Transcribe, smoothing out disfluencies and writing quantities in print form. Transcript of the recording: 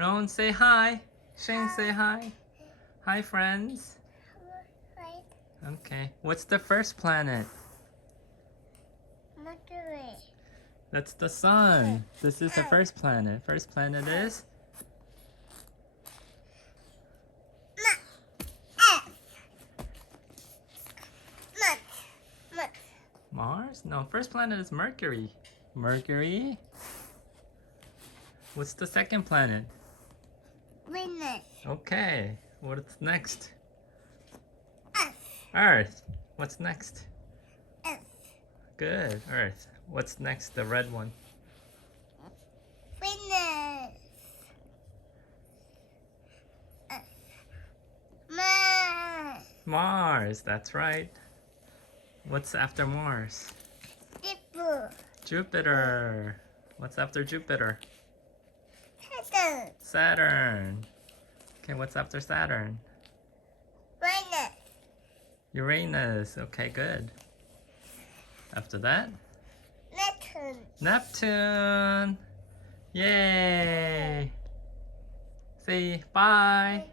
Rowan, say hi. Shane, say hi. Hi, friends. Right. Okay. What's the first planet? Mercury. That's the sun. This is the first planet. First planet is? Mars? No, first planet is Mercury. Mercury? What's the second planet? Venus. Okay. What's next? Earth. Earth. What's next? Earth. Good. Earth. What's next? The red one. Venus. Earth. Mars. Mars. That's right. What's after Mars? Jupiter. Jupiter. What's after Jupiter? Saturn. Saturn. Okay, what's after Saturn? Venus. Uranus. Okay, good. After that? Neptune. Neptune. Yay. Say bye.